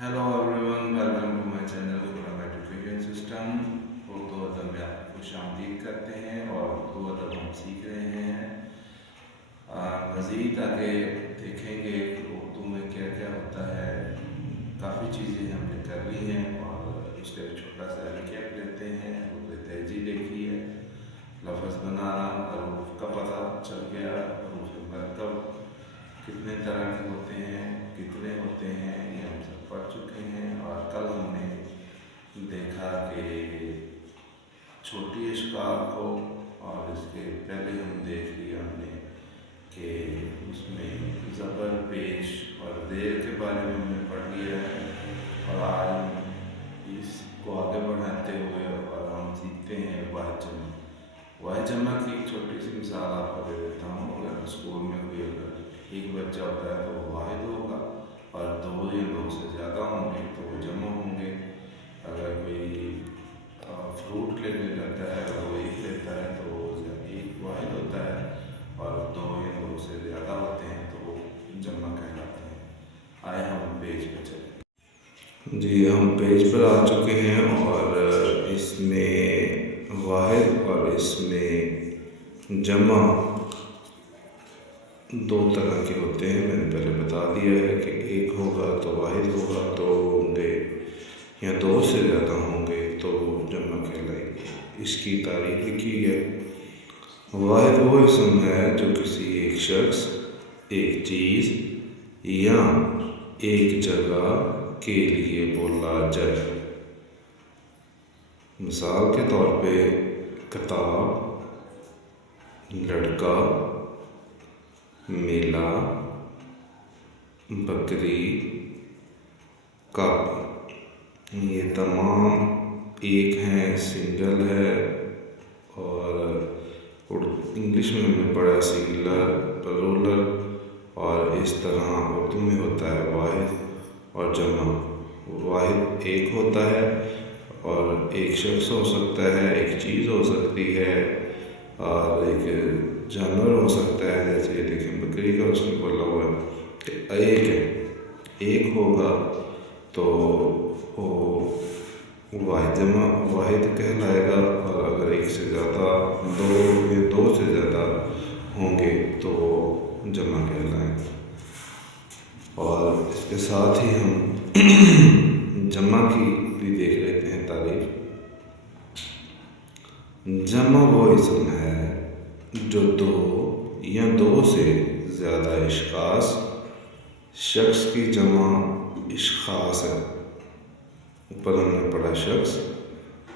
Hello everyone, welcome to my channel Gurukulam education system. Urdu अदब में आपको खुश आमदीद करते हैं और उर्दू अदब हम सीख रहे हैं। मज़ीद आगे देखेंगे कि उर्दू में क्या क्या होता है। काफ़ी चीज़ें हमने कर ली हैं और उसका एक छोटा सा रिकैप लेते हैं। उर्दू तहजीब देखी है, लफ्ज़ बनाना, हरूफ का पता चल गया, हरूफ मरकब कितने तरह के होते हैं, कितने होते हैं, ये हम सब पढ़ चुके हैं। और कल हमने देखा कि छोटी अशकार को, और इसके पहले हम देख लिया हमने कि उसमें ज़बर, पेश और देर के बारे में हमने पढ़ लिया है। और आज हम इसको आगे बढ़ाते हुए और हम सीखते हैं वाहिद जमा। वाहिद जमा की एक छोटी सी मिसाल आपको दे देता हूँ। अगर स्कूल में कोई अगर एक बच्चा होता है तो वो वाहिद होगा, और दो या दो से ज़्यादा होंगे तो वो जमा होंगे। अगर कोई फ्रूट लेने जाता है और वो एक लेता है तो वो एक वाहिद होता है, और दो या दो से ज़्यादा होते हैं तो वो जमा कहलाते हैं। आए हम पेज पर चले। जी, हम पेज पर आ चुके हैं और इसमें वाहिद और इसमें जमा दो तरह के होते हैं। मैंने पहले बता दिया है कि एक होगा तो वाहिद होगा, दो होंगे या दो से ज़्यादा होंगे तो जमा कहलाएंगे। इसकी तारीफ की है। वाहिद वो इसम है जो किसी एक शख्स, एक चीज़ या एक जगह के लिए बोला जाए। मिसाल के तौर पे किताब, लड़का, मेला, बकरी, कापी, ये तमाम एक हैं, सिंगल है। और इंग्लिश में हमने पढ़ा सिंगुलर, प्लूरल, और इस तरह उर्दू में होता है वाहिद और जमा। वाहिद एक होता है और एक शख्स हो सकता है, एक चीज़ हो सकती है, और एक जानवर हो सकता है। जैसे ये देखें बकरी का उसमें बोला हुआ है कि एक है, एक होगा तो वो वाहिद जमा वाहिद कहलाएगा। और अगर एक से ज़्यादा, दो या दो से ज़्यादा होंगे तो जमा कहलाएंगे। और इसके साथ ही हम जमा की भी देख लेते हैं तारीफ। जमा वो इसम है जो दो या दो से ज़्यादा इश्खास शख्स की जमा इश्खास है। ऊपर हमने पढ़ा शख्स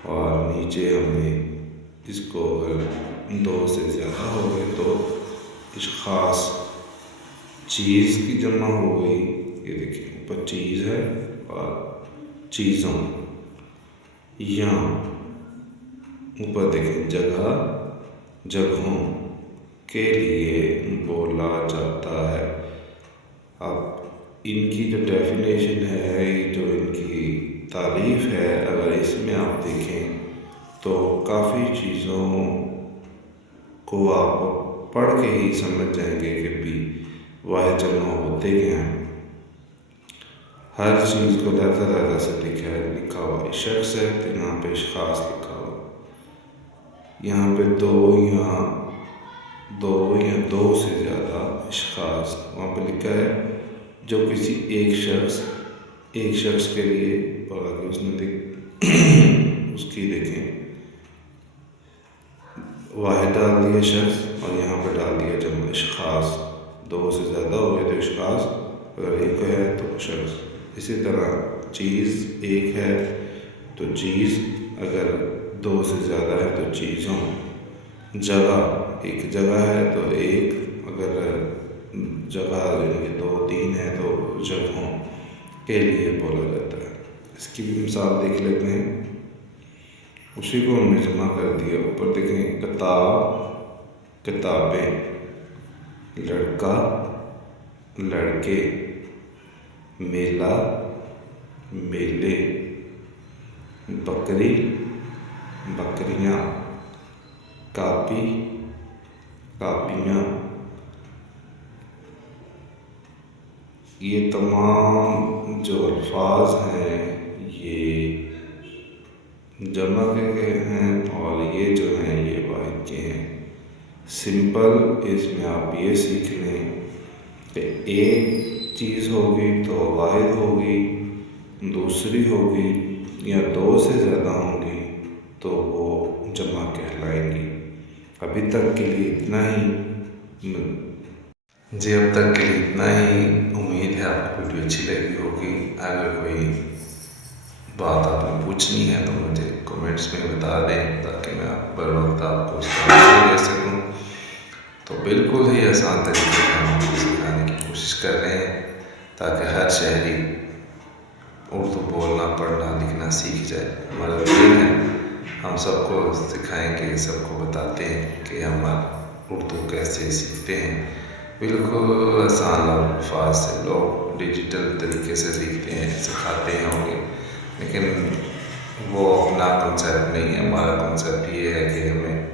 और नीचे हमने इसको अगर दो से ज़्यादा हो गए तो इश्खास, चीज़ की जमा हो गई। ये देखिए ऊपर चीज़ है और चीज़ों, या ऊपर देखें जगह, जगहों के लिए बोला जाता है। अब इनकी जो डेफिनेशन है, जो इनकी तारीफ़ है, अगर इसमें आप देखें तो काफ़ी चीज़ों को आप पढ़ के ही समझ जाएंगे कि भी वाहिद जमा होते क्या हैं। हर चीज़ को लहज़ा से लिखा हुआ शख्स है तो यहाँ पे इश्खास लिखा हुआ। यहाँ पे दो या दो से ज़्यादा इश्खास वहाँ पे लिखा है जो किसी एक शख्स के लिए पढ़ा के उसने उसकी देखें वाहिद डाल दिया शख्स और यहाँ पे डाल दिया जमा इश्खास। दो से ज़्यादा हो गए तो इश्खास, अगर एक है तो शख्स। इसी तरह चीज़ एक है तो चीज़, अगर दो से ज़्यादा है तो चीज़ों। जगह एक जगह है तो एक, अगर जगह यानी दो तीन है तो जगहों के लिए बोला जाता है। इसकी भी मिसाल देख लेते हैं। उसी को हमने जमा कर दिया। ऊपर देखें किताब, किताबें, लड़का, लड़के, मेला, मेले, बकरी, बकरियाँ, कापी, कापियाँ। ये तमाम جو الفاظ ہیں یہ جمع کے ہیں اور یہ جو ہیں یہ واحد کے ہیں۔ سمپل اس میں آپ یہ سیکھ لیں کہ ایک چیز ہوگی تو واحد ہوگی، دوسری ہوگی یا دو سے زیادہ ہوں گی تو وہ جمع کہلائیں گی۔ ابھی تک کے لیے اتنا ہی اب تک کے لیے اتنا ہی۔ امید ہے آپ کو ویڈیو اچھی لگی ہوگی۔ اگر کوئی بات آپ نے پوچھنی ہے تو مجھے کمنٹس میں بتا دیں تاکہ میں بر وقت آپ کو اس کا آنسر دے سکوں۔ تو بالکل ہی آسان طریقے سے ہم آپ کو سکھانے کی کوشش کر رہے ہیں تاکہ ہر شہری اردو بولنا، پڑھنا، لکھنا سیکھ جائے۔ ہمارا ڈریم ہے ہم سب کو سکھائیں گے، سب کو بتاتے ہیں کہ ہم اردو کیسے سیکھتے ہیں۔ بالکل آسان الفاظ سے لوگ ڈیجیٹل طریقے سے سیکھتے ہیں، سکھاتے ہیں ہوں گے، لیکن وہ اپنا کنسیپٹ نہیں ہے۔ ہمارا کنسیپٹ یہ ہے کہ ہمیں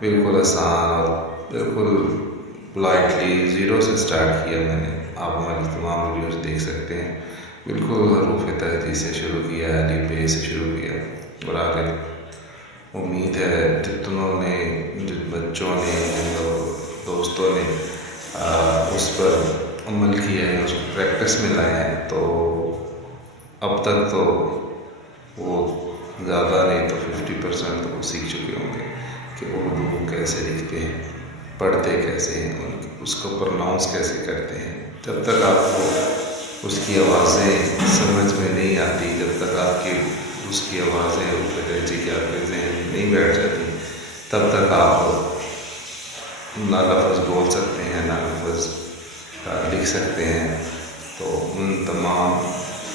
بالکل آسان اور بالکل پولائٹلی زیرو سے سٹارٹ کیا میں نے۔ آپ ہماری تمام ویڈیوز دیکھ سکتے ہیں۔ بالکل حروف تہجی سے شروع کیا، الف بے سے شروع کیا اور آگے۔ امید ہے جتنوں نے، جن بچوں نے، جن دوستوں نے اس پر عمل کیا ہے، اس کو پریکٹس میں لائے ہیں، تو اب تک تو وہ زیادہ نہیں تو 50% تو وہ سیکھ چکے ہوں گے کہ اردو کیسے لکھتے ہیں، پڑھتے کیسے ہیں، اس کو پروناؤنس کیسے کرتے ہیں۔ جب تک آپ کو اس کی آوازیں سمجھ میں نہیں آتی، جب تک آپ کی اس کی آوازیں حروف تہجی کے آپ کے ذہن میں نہیں بیٹھ جاتی، تب تک آپ نہ لفظ بول سکتے ہیں، نہ لفظ لکھ سکتے ہیں۔ تو ان تمام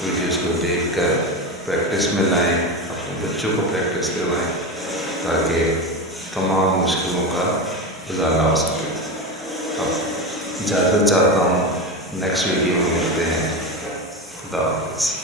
ویڈیوز کو دیکھ کر پریکٹس میں لائیں، اپنے بچوں کو پریکٹس کروائیں تاکہ تمام مشکلوں کا ازالہ ہو سکے۔ اب اجازت چاہتا ہوں، نیکسٹ ویڈیو میں ملتے ہیں۔ خدا حافظ۔